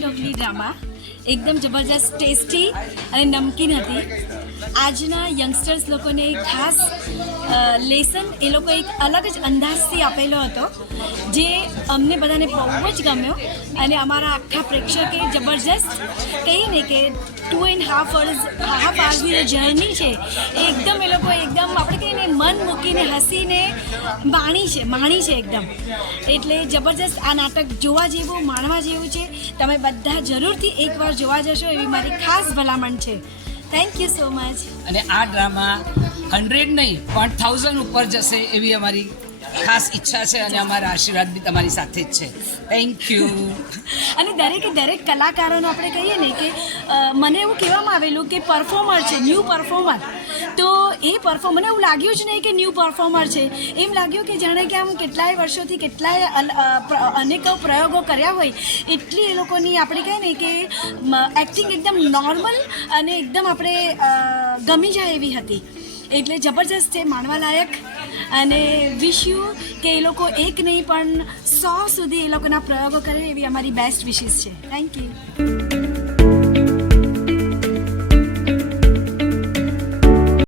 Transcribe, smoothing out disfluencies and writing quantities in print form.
Dhokli drama એકદમ જબરજસ્ત tasty અને નમકીન હતી. આજના યંગસ્ટર્સ લોકોને ખાસ લેસન એ લોકો એક અલગ જ અંદાજથી આપેલો હતો જે અમને બધાને બહુ જ ગમ્યો અને અમારા આખા પ્રેક્ષકે જબરજસ્ત કહીને કે 2.5 આવર્સની જર્ની છે એ એકદમ એ લોકો એકદમ આપણે કહીને મન મૂકીને હસીને માણી છે એકદમ. એટલે જબરજસ્ત આ નાટક જોવા જેવું માણવા જેવું છે. તમે બધા જરૂરથી એકવાર જોવા જશો એવી મારી ખાસ ભલામણ છે. Thank you so much. અને આ ડ્રામા 100 નહીં પણ 1000 ઉપર જશે એવી અમારી ખાસ ઈચ્છા છે અને અમારા આશીર્વાદ બી તમારી સાથે જ છે. Thank you. અને દરેક કલાકારોનો આપણે કહીએ ને કે મને એવું કહેવામાં આવેલું કે પરફોર્મર છે, ન્યૂ પરફોર્મર. તો એ મને એવું લાગ્યું જ નહીં કે ન્યૂ પરફોર્મર છે. એમ લાગ્યું કે જાણે કે આમ કેટલાય વર્ષોથી કેટલાય અનેક પ્રયોગો કર્યા હોય એટલી એ લોકોની આપણે કહીએ ને કે એક્ટિંગ એકદમ નોર્મલ અને એકદમ આપણે ગમી જાય એવી હતી. એટલે જબરજસ્ત છે, માણવા લાયક. અને વિશ યુ કે એ લોકો એક નહીં પણ 100 સુધી એ લોકોના પ્રયોગો કરે એવી અમારી બેસ્ટ વિશીસ છે. Thank you.